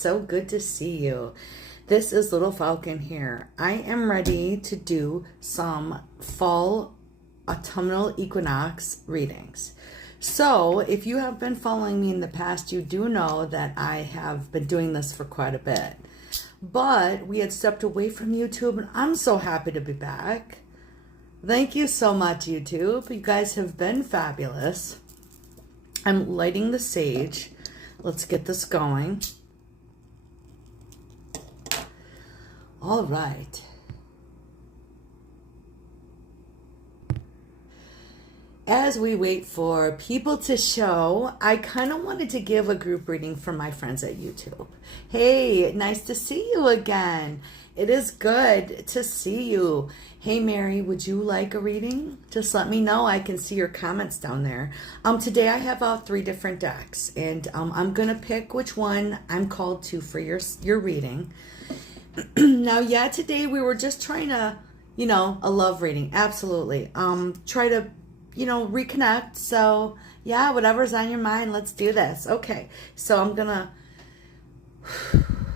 So good to see you. This is Little Falcon here. I am ready to do some fall autumnal equinox readings. So if you have been following me in the past, you do know that I have been doing this for quite a bit. But we had stepped away from YouTube, and I'm so happy to be back. Thank you so much, YouTube. You guys have been fabulous. I'm lighting the sage. Let's get this going. All right. As we wait for people to show, I kind of wanted to give a group reading for my friends at YouTube. Hey, nice to see you again. It is good to see you. Hey, Mary, would you like a reading? Just let me know. I can see your comments down there. Today I have 3 different decks, and I'm going to pick which one I'm called to for your reading. Now, yeah, today we were just trying to, a love reading. Absolutely. Try to, reconnect. So, yeah, whatever's on your mind, let's do this. Okay. So I'm going to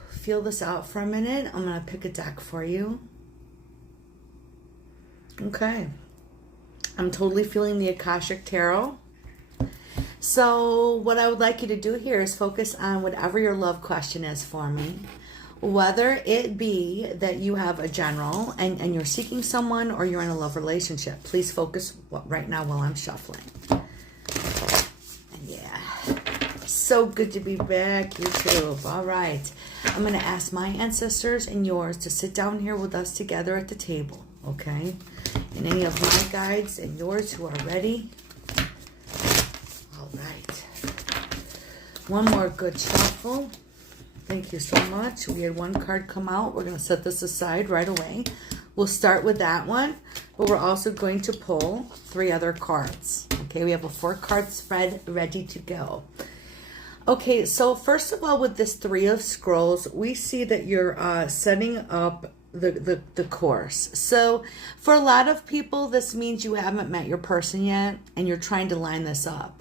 feel this out for a minute. I'm going to pick a deck for you. Okay. I'm totally feeling the Akashic Tarot. So what I would like you to do here is focus on whatever your love question is for me. Whether it be that you have a general and you're seeking someone or you're in a love relationship, please focus right now while I'm shuffling. And yeah, so good to be back, YouTube. All right, I'm going to ask my ancestors and yours to sit down here with us together at the table, okay? And any of my guides and yours who are ready. All right. One more good shuffle. Thank you so much. We had one card come out. We're going to set this aside right away. We'll start with that one, but we're also going to pull 3 other cards. Okay, we have a 4-card spread ready to go. Okay, so first of all, with this 3 of Scrolls, we see that you're setting up the course. So for a lot of people, this means you haven't met your person yet, and you're trying to line this up.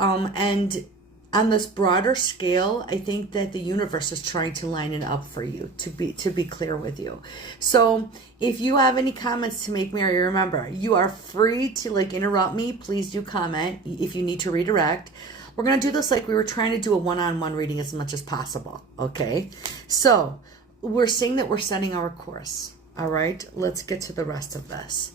And on this broader scale, I think that the universe is trying to line it up for you, to be clear with you. So if you have any comments to make, Mary, remember, you are free to interrupt me. Please do comment if you need to redirect. We're going to do this like we were trying to do a one-on-one reading as much as possible. Okay. So we're seeing that we're setting our course. All right. Let's get to the rest of this.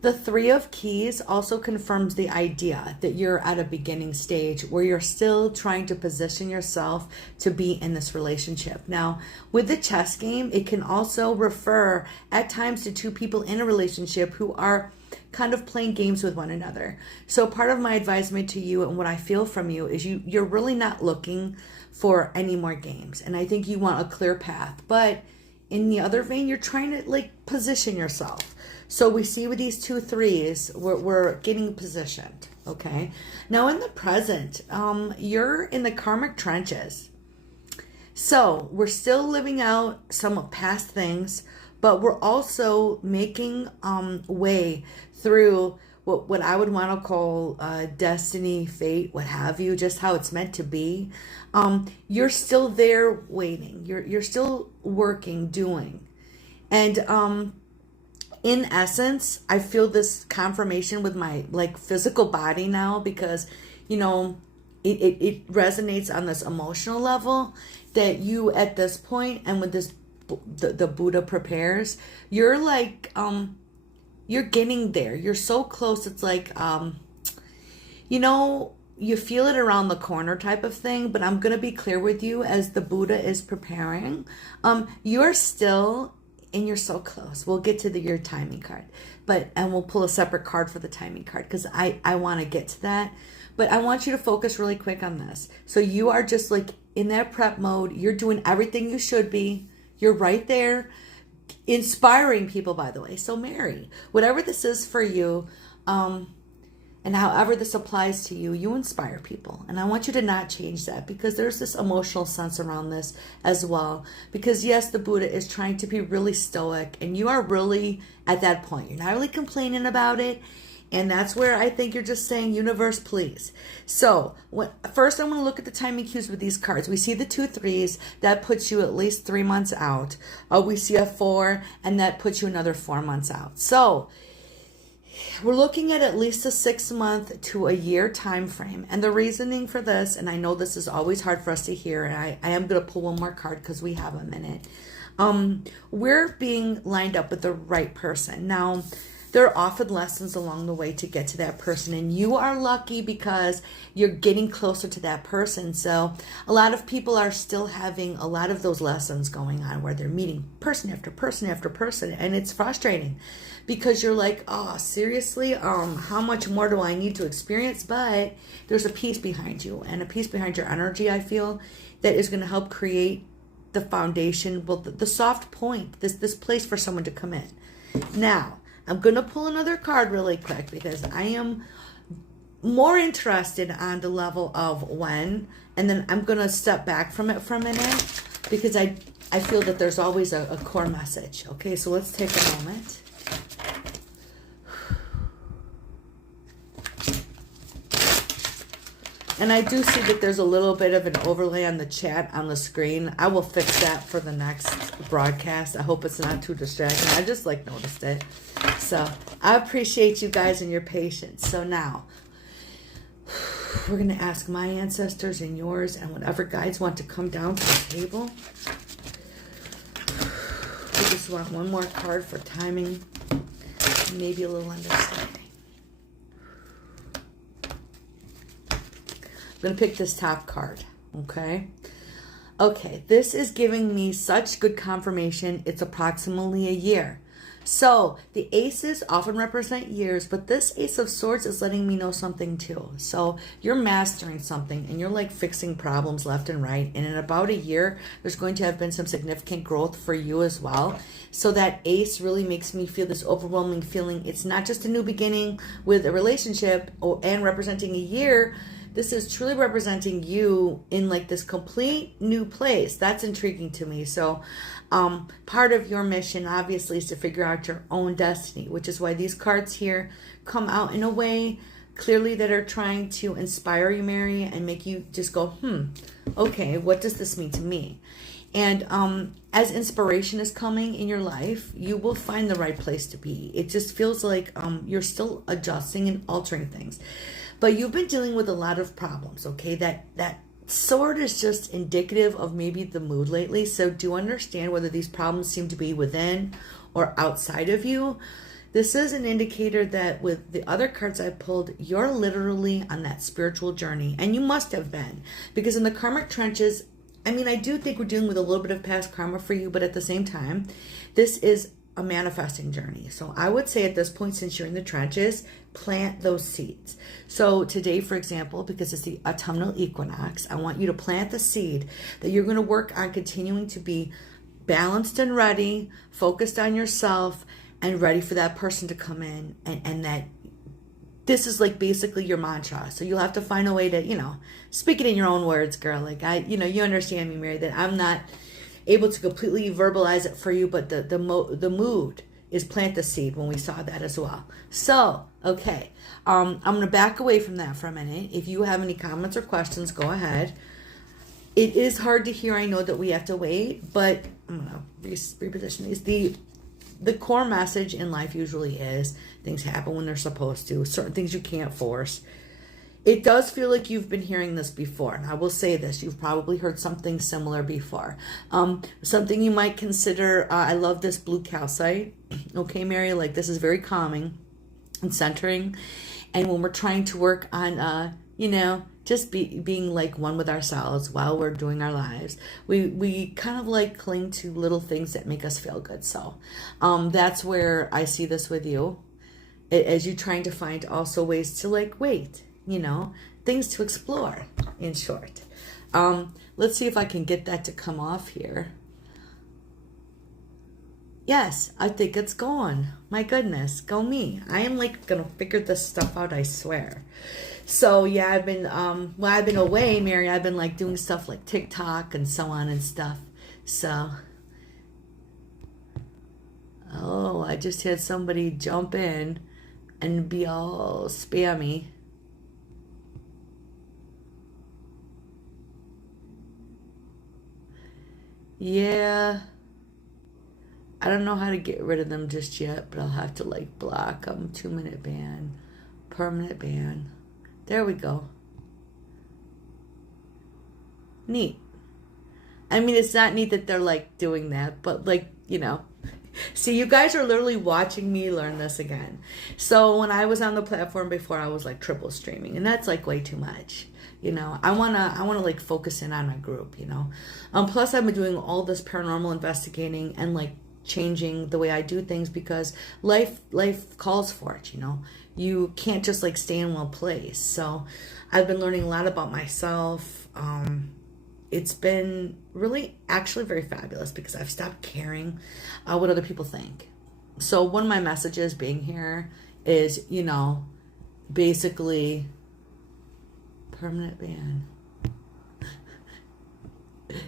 The 3 of Keys also confirms the idea that you're at a beginning stage where you're still trying to position yourself to be in this relationship. Now, with the chess game, it can also refer at times to 2 people in a relationship who are kind of playing games with one another. So part of my advisement to you and what I feel from you is you're really not looking for any more games. And I think you want a clear path. But in the other vein, you're trying to position yourself. So we see with these 2 3s, we're getting positioned, okay? Now in the present, you're in the karmic trenches. So we're still living out some past things, but we're also making way through what I would want to call destiny, fate, what have you, just how it's meant to be. You're still there waiting. You're still working, doing. And in essence, I feel this confirmation with my physical body now because, it resonates on this emotional level that you at this point and with this, the Buddha prepares, you're you're getting there. You're so close. It's you feel it around the corner type of thing, but I'm going to be clear with you as the Buddha is preparing. You're still, and you're so close. We'll get to your timing card, and we'll pull a separate card for the timing card because I want to get to that. But I want you to focus really quick on this. So you are just in that prep mode. You're doing everything you should be. You're right there, inspiring people, by the way. So Mary, whatever this is for you, and however this applies to you, you inspire people. And I want you to not change that because there's this emotional sense around this as well. Because yes, the Buddha is trying to be really stoic and you are really at that point. You're not really complaining about it. And that's where I think you're just saying, universe, please. So first I'm going to look at the timing cues with these cards. We see the 2 3s. That puts you at least 3 months out. We see a 4, and that puts you another 4 months out. So we're looking at least a 6 month to a year time frame. And the reasoning for this, and I know this is always hard for us to hear, and I am going to pull one more card because we have a minute. We're being lined up with the right person. Now, there are often lessons along the way to get to that person, and you are lucky because you're getting closer to that person. So a lot of people are still having a lot of those lessons going on where they're meeting person after person after person, and it's frustrating because you're like, oh, seriously, how much more do I need to experience? But there's a piece behind you and a piece behind your energy, I feel, that is going to help create the foundation, well, the soft point, this place for someone to come in. Now, I'm going to pull another card really quick because I am more interested on the level of when, and then I'm going to step back from it for a minute because I feel that there's always a core message. Okay, so let's take a moment. And I do see that there's a little bit of an overlay on the chat on the screen. I will fix that for the next broadcast. I hope it's not too distracting. I just noticed it. So I appreciate you guys and your patience. So now we're going to ask my ancestors and yours and whatever guides want to come down to the table. We just want one more card for timing, maybe a little understanding. I'm going to pick this top card, okay? Okay, this is giving me such good confirmation. It's approximately a year. So the aces often represent years, but this Ace of Swords is letting me know something too. So you're mastering something and you're fixing problems left and right. And in about a year, there's going to have been some significant growth for you as well. So that Ace really makes me feel this overwhelming feeling. It's not just a new beginning with a relationship and representing a year. This is truly representing you in this complete new place. That's intriguing to me. So part of your mission obviously is to figure out your own destiny, which is why these cards here come out in a way clearly that are trying to inspire you, Mary, and make you just go, okay, what does this mean to me? And as inspiration is coming in your life, you will find the right place to be. It just feels like you're still adjusting and altering things. But you've been dealing with a lot of problems, okay? That sword is just indicative of maybe the mood lately. So do understand whether these problems seem to be within or outside of you. This is an indicator that with the other cards I pulled, you're literally on that spiritual journey. And you must have been. Because in the karmic trenches, I do think we're dealing with a little bit of past karma for you. But at the same time, this is a manifesting journey. So I would say at this point, since you're in the trenches, plant those seeds. So today, for example, because it's the autumnal equinox, I want you to plant the seed that you're going to work on continuing to be balanced and ready, focused on yourself, and ready for that person to come in. And that this is basically your mantra. So you'll have to find a way to, speak it in your own words, girl. You understand me, Mary, that I'm not able to completely verbalize it for you, but the mood is plant the seed when we saw that as well. So, okay, I'm going to back away from that for a minute. If you have any comments or questions, go ahead. It is hard to hear. I know that we have to wait, but I'm going to reposition these. The core message in life usually is things happen when they're supposed to. Certain things you can't force. It does feel like you've been hearing this before. And I will say this, you've probably heard something similar before. Something you might consider, I love this blue calcite. Okay, Mary, this is very calming and centering. And when we're trying to work on, just being one with ourselves while we're doing our lives, we kind of cling to little things that make us feel good. So that's where I see this with you. As you trying to find also ways to wait. Things to explore, in short. Let's see if I can get that to come off here. Yes, I think it's gone. My goodness, go me. I am gonna figure this stuff out, I swear. So yeah, I've been I've been away, Mary. I've been doing stuff like TikTok and so on and stuff. So I just had somebody jump in and be all spammy. Yeah, I don't know how to get rid of them just yet, but I'll have to like block them. 2-minute ban, permanent ban. There we go. Neat. I mean, it's not neat that they're like doing that, but like, you know. See, you guys are literally watching me learn this again. So when I was on the platform before, I was like triple streaming, and that's like way too much. You know, I wanna like focus in on my group. You know, plus I've been doing all this paranormal investigating and like changing the way I do things because life calls for it. You know, you can't just like stay in one place. So I've been learning a lot about myself. It's been really actually very fabulous because I've stopped caring what other people think. So one of my messages being here is, you know, basically permanent ban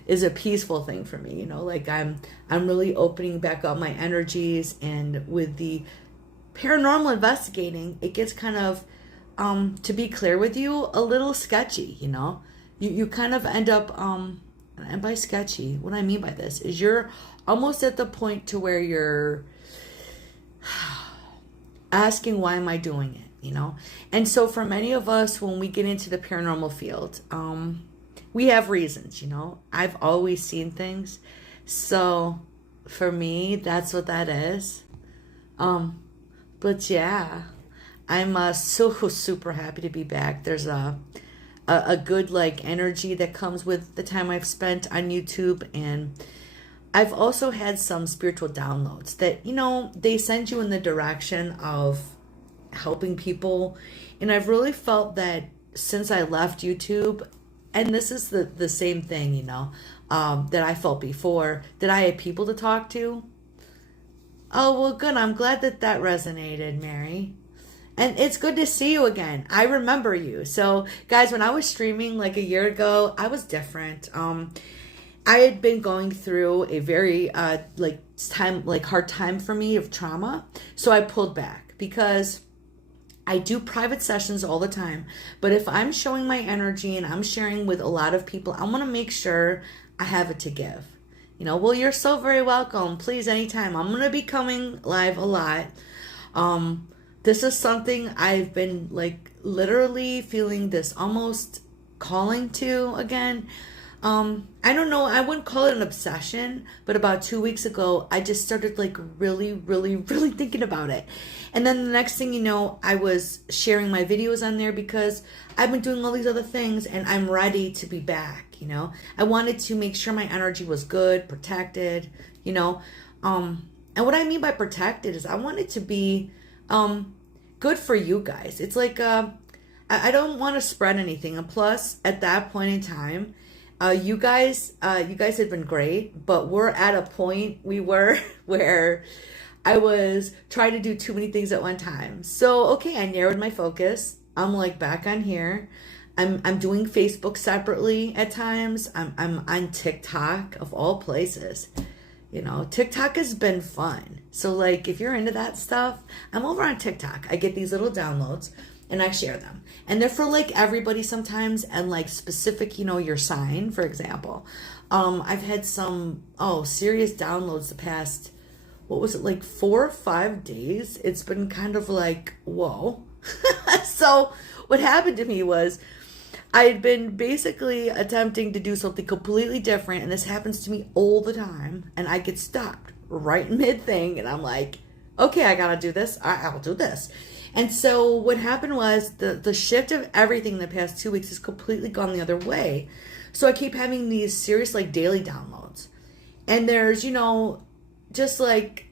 is a peaceful thing for me. You know, like I'm really opening back up my energies, and with the paranormal investigating, it gets kind of, to be clear with you, a little sketchy, you know. You kind of end up, and by sketchy, what I mean by this is you're almost at the point to where you're asking, why am I doing it, you know? And so for many of us, when we get into the paranormal field, we have reasons, you know? I've always seen things. So for me, that's what that is. But yeah, I'm so super happy to be back. There's a good like energy that comes with the time I've spent on YouTube, and I've also had some spiritual downloads that, you know, they send you in the direction of helping people. And I've really felt that since I left YouTube, and this is the same thing, you know, that I felt before, that I had people to talk to. Oh, well, good. I'm glad that resonated, Mary. And it's good to see you again. I remember you. So, guys, when I was streaming like a year ago, I was different. I had been going through a very hard time for me of trauma. So I pulled back because I do private sessions all the time. But if I'm showing my energy and I'm sharing with a lot of people, I want to make sure I have it to give. You know, well, you're so very welcome. Please, anytime. I'm going to be coming live a lot. This is something I've been like literally feeling this almost calling to again. I don't know, I wouldn't call it an obsession, but about 2 weeks ago, I just started like really thinking about it. And then the next thing you know, I was sharing my videos on there because I've been doing all these other things and I'm ready to be back, you know. I wanted to make sure my energy was good, protected, you know. And what I mean by protected is I want it to be good for you guys. It's like I don't want to spread anything, and plus at that point in time, you guys have been great, but we're at a point where I was trying to do too many things at one time. So okay, I narrowed my focus. I'm like back on here. I'm doing Facebook separately at times. I'm on TikTok of all places. You know, TikTok has been fun. So like if you're into that stuff, I'm over on TikTok. I get these little downloads and I share them. And they're for like everybody sometimes, and like specific, you know, your sign, for example. I've had some serious downloads the past, what was it, like 4 or 5 days. It's been kind of like, whoa. So what happened to me was I had been basically attempting to do something completely different, and this happens to me all the time, and I get stopped right mid thing, and I'm like, okay, I gotta do this. I'll do this. And so what happened was the shift of everything in the past 2 weeks has completely gone the other way. So I keep having these serious like daily downloads, and there's, you know, just like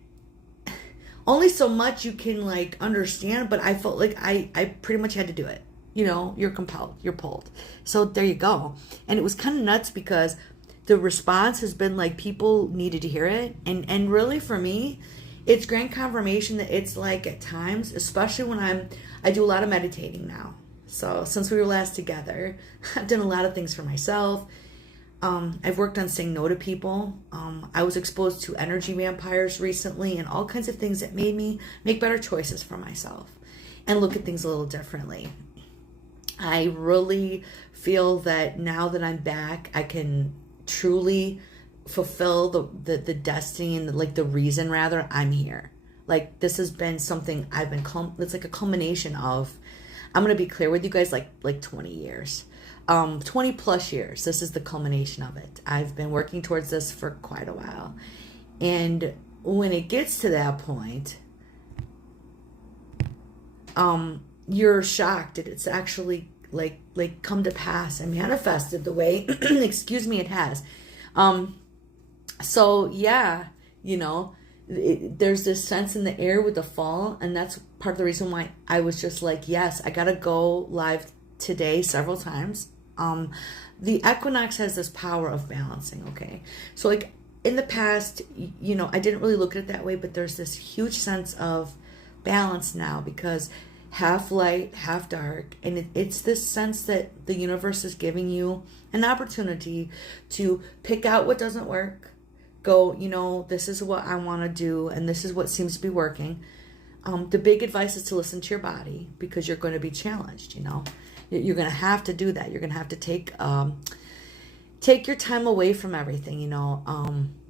only so much you can like understand, but I felt like I pretty much had to do it. You know, you're compelled, you're pulled. So there you go. And it was kind of nuts because the response has been like people needed to hear it. And really for me, it's grand confirmation that it's like at times, especially when I do a lot of meditating now. So since we were last together, I've done a lot of things for myself. I've worked on saying no to people. I was exposed to energy vampires recently and all kinds of things that made me make better choices for myself. and look at things a little differently. I really feel that now that I'm back, I can truly fulfill the destiny and like the reason rather I'm here. Like this has been something I've been it's like a culmination of, I'm going to be clear with you guys, like 20 years. 20 plus years. This is the culmination of it. I've been working towards this for quite a while. And when it gets to that point, you're shocked that it's actually like come to pass and manifested the way, excuse me, it has. So yeah, you know, there's this sense in the air with the fall, and that's part of the reason why I was just like, yes, I gotta go live today several times. The equinox has this power of balancing, okay? So like in the past, you know, I didn't really look at it that way, but there's this huge sense of balance now because half light, half dark, and it's this sense that the universe is giving you an opportunity to pick out what doesn't work, go, you know, this is what I want to do, and this is what seems to be working. The big advice is to listen to your body because you're going to be challenged, you know. You're going to have to do that. You're going to have to take your time away from everything, you know.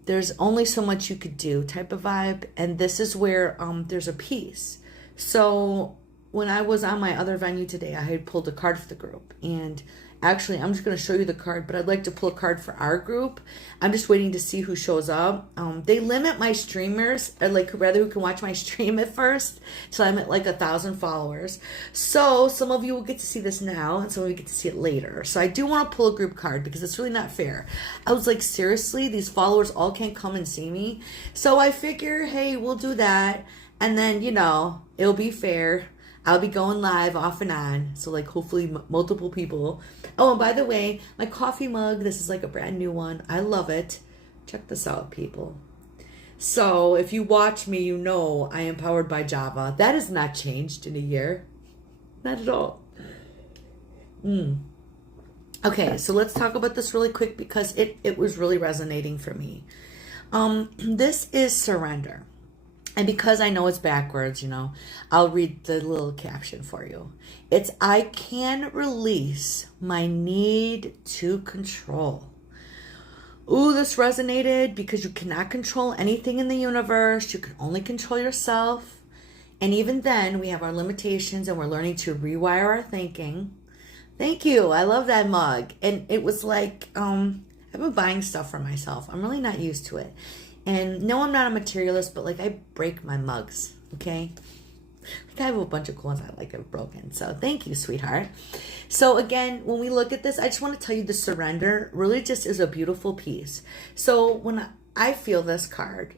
There's only so much you could do type of vibe, and this is where there's a piece. So when I was on my other venue today, I had pulled a card for the group, and actually I'm just going to show you the card, but I'd like to pull a card for our group. I'm just waiting to see who shows up. They limit my streamers, or like rather who can watch my stream at first, till I'm at like 1,000 followers. So some of you will get to see this now, and some of you get to see it later. So I do want to pull a group card because it's really not fair. I was like, seriously, these followers all can't come and see me. So I figure, hey, we'll do that, and then, you know, it'll be fair. I'll be going live off and on. So like hopefully multiple people. Oh, and by the way, my coffee mug, this is like a brand new one. I love it. Check this out, people. So if you watch me, you know I am powered by Java. That has not changed in a year. Not at all. Okay, so let's talk about this really quick because it was really resonating for me. This is surrender. And because I know it's backwards, you know, I'll read the little caption for you. It's, I can release my need to control. Ooh, this resonated because you cannot control anything in the universe. You can only control yourself. And even then, we have our limitations and we're learning to rewire our thinking. Thank you. I love that mug. And it was like, I've been buying stuff for myself. I'm really not used to it. And no, I'm not a materialist, but like I break my mugs, okay? Like I have a bunch of cool ones I like have broken. So thank you, sweetheart. So again, when we look at this, I just want to tell you the surrender really just is a beautiful piece. So when I feel this card,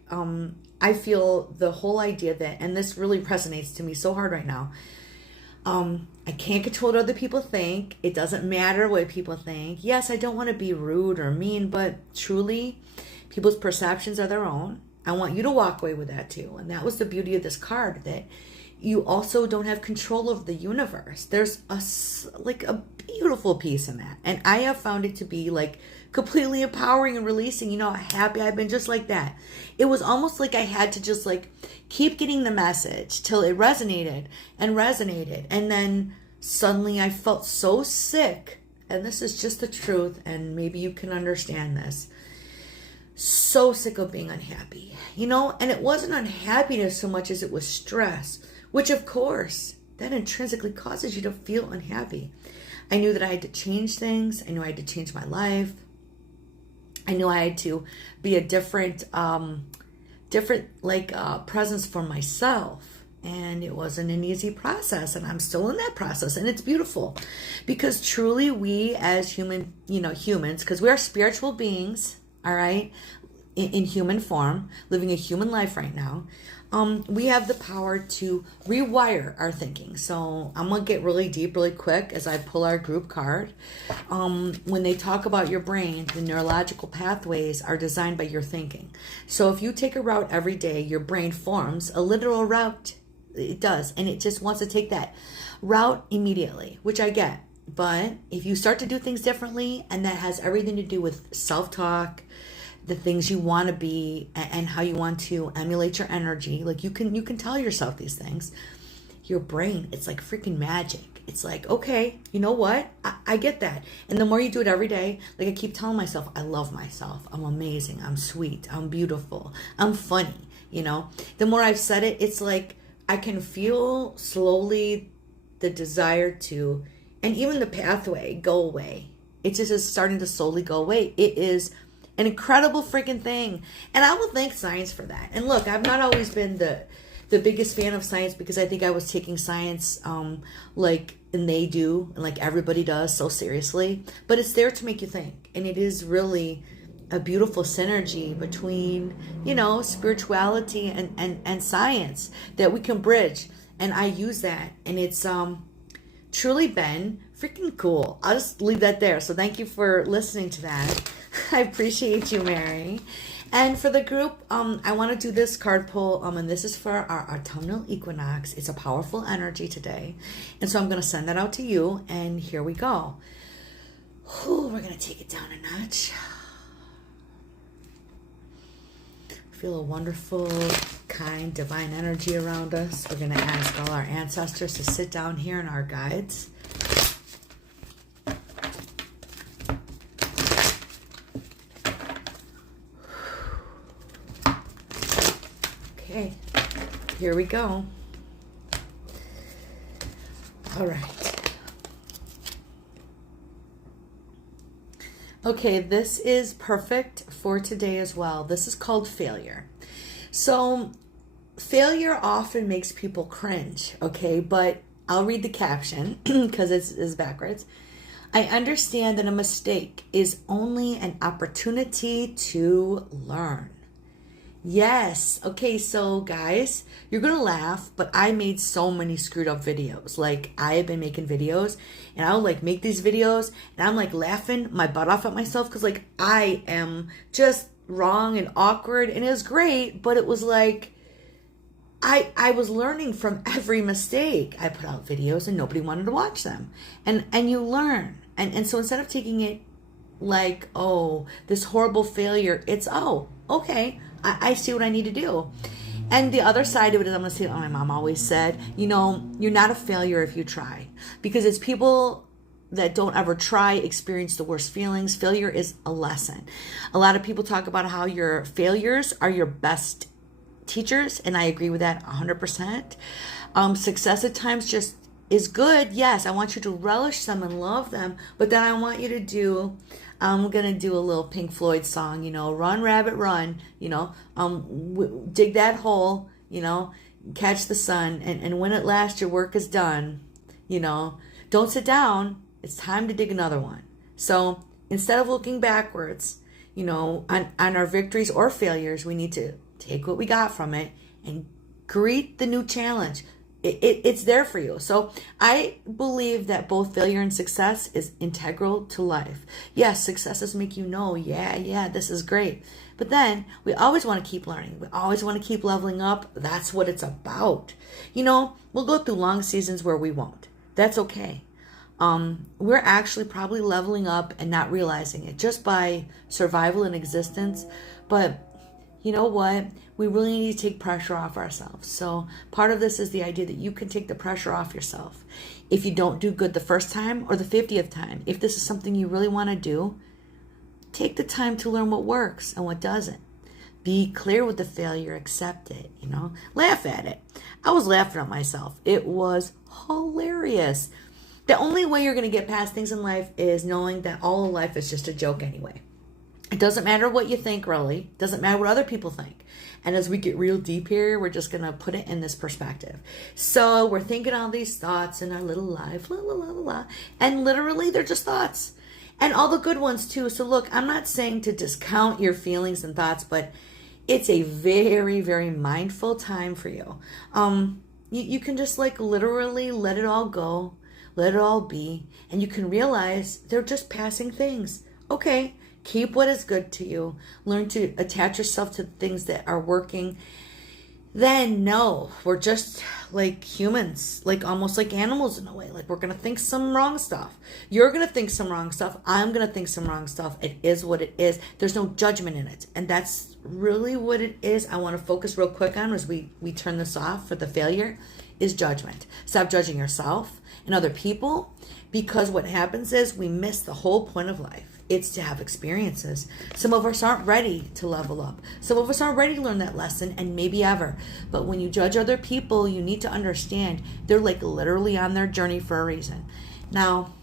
I feel the whole idea that, and this really resonates to me so hard right now. I can't control what other people think. It doesn't matter what people think. Yes, I don't want to be rude or mean, but truly, people's perceptions are their own. I want you to walk away with that too. And that was the beauty of this card, that you also don't have control of the universe. There's a beautiful piece in that. And I have found it to be like completely empowering and releasing. You know how happy I've been just like that. It was almost like I had to just like keep getting the message till it resonated and resonated. And then suddenly I felt so sick. And this is just the truth. And maybe you can understand this. So sick of being unhappy, you know, and it wasn't unhappiness so much as it was stress, which of course that intrinsically causes you to feel unhappy. I knew that I had to change things. I knew I had to change my life. I knew I had to be a different presence for myself. And it wasn't an easy process, and I'm still in that process, and it's beautiful because truly we as humans, because we are spiritual beings. All right, in human form, living a human life right now, we have the power to rewire our thinking. So I'm going to get really deep really quick as I pull our group card. When they talk about your brain, the neurological pathways are designed by your thinking. So if you take a route every day, your brain forms a literal route. It does, and it just wants to take that route immediately, which I get. But if you start to do things differently, and that has everything to do with self-talk, the things you want to be, and how you want to emulate your energy, like you can tell yourself these things, your brain, it's like freaking magic. It's like, okay, you know what? I get that. And the more you do it every day, like I keep telling myself, I love myself. I'm amazing. I'm sweet. I'm beautiful. I'm funny. You know, the more I've said it, it's like I can feel slowly the desire to, and even the pathway go away. It just is starting to slowly go away. It is an incredible freaking thing. And I will thank science for that. And look, I've not always been the biggest fan of science because I think I was taking science like, and they do, and like everybody does, so seriously. But it's there to make you think. And it is really a beautiful synergy between, you know, spirituality and science that we can bridge. And I use that. And it's truly been freaking cool. I'll just leave that there. So thank you for listening to that. I appreciate you, Mary. And for the group, I want to do this card pull, and this is for our autumnal equinox. It's a powerful energy today. And so I'm going to send that out to you, and here we go. Whew, we're going to take it down a notch. Feel a wonderful, kind, divine energy around us. We're going to ask all our ancestors to sit down here and our guides. Okay, here we go. All right. Okay, this is perfect for today as well. This is called failure. So, failure often makes people cringe, okay? But I'll read the caption because it's backwards. I understand that a mistake is only an opportunity to learn. Yes. Okay, so guys, you're going to laugh, but I made so many screwed up videos. Like, I have been making videos, and I'll, like, make these videos, and I'm, like, laughing my butt off at myself because, like, I am just wrong and awkward, and it was great, but it was, like, I was learning from every mistake. I put out videos, and nobody wanted to watch them. And you learn. And so instead of taking it like, oh, this horrible failure, it's, oh, okay, I see what I need to do. And the other side of it is, I'm going to say what my mom always said, you know, you're not a failure if you try. Because it's people that don't ever try experience the worst feelings. Failure is a lesson. A lot of people talk about how your failures are your best teachers, and I agree with that 100%. Success at times just is good. Yes, I want you to relish them and love them, but then I want you to do, I'm going to do a little Pink Floyd song, you know, run, rabbit, run, you know, dig that hole, you know, catch the sun, and when at last your work is done, you know, don't sit down, it's time to dig another one. So instead of looking backwards, you know, on our victories or failures, we need to take what we got from it and greet the new challenge. It's there for you. So I believe that both failure and success is integral to life. Yes, successes make you know, yeah, this is great. But then we always want to keep learning. We always want to keep leveling up. That's what it's about. You know, we'll go through long seasons where we won't. That's okay. We're actually probably leveling up and not realizing it just by survival and existence. But you know what? We really need to take pressure off ourselves. So part of this is the idea that you can take the pressure off yourself. If you don't do good the first time or the 50th time, if this is something you really want to do, take the time to learn what works and what doesn't. Be clear with the failure, accept it, you know, laugh at it. I was laughing at myself. It was hilarious. The only way you're going to get past things in life is knowing that all of life is just a joke anyway. It doesn't matter what you think, really. It doesn't matter what other people think. And as we get real deep here, we're just going to put it in this perspective. So we're thinking all these thoughts in our little life, la, la, la, la, la. And literally, they're just thoughts. And all the good ones, too. So look, I'm not saying to discount your feelings and thoughts, but it's a very, very mindful time for you. You can just like literally let it all go, let it all be. And you can realize they're just passing things. Okay. Keep what is good to you. Learn to attach yourself to things that are working. Then no, we're just like humans, like almost like animals in a way. Like we're going to think some wrong stuff. You're going to think some wrong stuff. I'm going to think some wrong stuff. It is what it is. There's no judgment in it. And that's really what it is. I want to focus real quick on as we turn this off for the failure is judgment. Stop judging yourself and other people, because what happens is we miss the whole point of life. It's to have experiences. Some of us aren't ready to level up. Some of us aren't ready to learn that lesson, and maybe ever. But when you judge other people, you need to understand they're like literally on their journey for a reason. Now,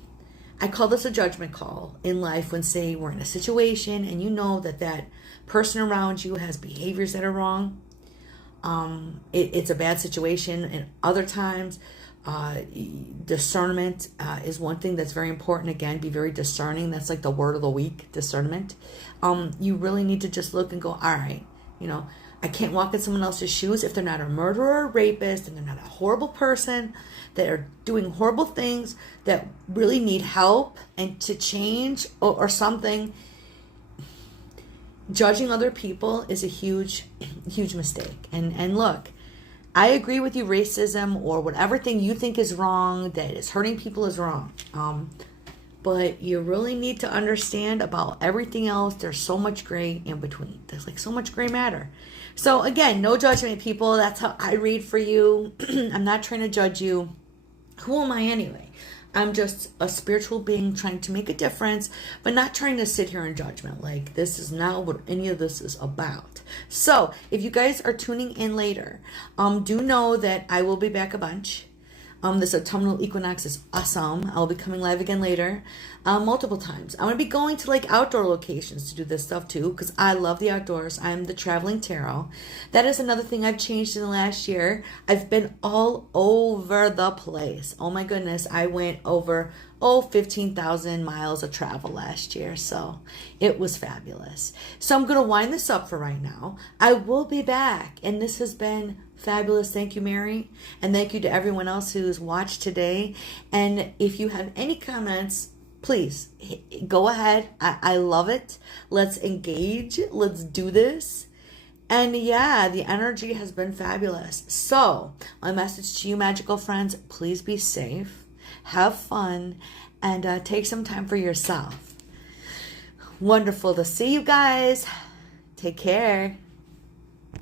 I call this a judgment call in life when, say, we're in a situation and you know that that person around you has behaviors that are wrong. It's a bad situation. And other times, discernment is one thing that's very important. Again, be very discerning. That's like the word of the week, discernment. You really need to just look and go, all right, I can't walk in someone else's shoes if they're not a murderer or rapist, and they're not a horrible person that are doing horrible things that really need help and to change or something. Judging other people is a huge, huge mistake. And look, I agree with you, racism or whatever thing you think is wrong, that is hurting people, is wrong. But you really need to understand about everything else. There's so much gray in between. There's like so much gray matter. So again, no judgment, people. That's how I read for you. I'm not trying to judge you. Who am I anyway? I'm just a spiritual being trying to make a difference, but not trying to sit here in judgment. Like, this is not what any of this is about. So if you guys are tuning in later, do know that I will be back a bunch. This autumnal equinox is awesome. I'll be coming live again later, multiple times. I'm going to be going to like outdoor locations to do this stuff too, because I love the outdoors. I'm the traveling tarot. That is another thing I've changed in the last year. I've been all over the place. Oh my goodness. I went over 15,000 miles of travel last year. So it was fabulous. So I'm going to wind this up for right now. I will be back. And this has been fabulous. Thank you, Mary. And thank you to everyone else who's watched today. And if you have any comments, please go ahead. I love it. Let's engage. Let's do this. And yeah, the energy has been fabulous. So my message to you, magical friends, please be safe. Have fun, and take some time for yourself. Wonderful to see you guys. Take care.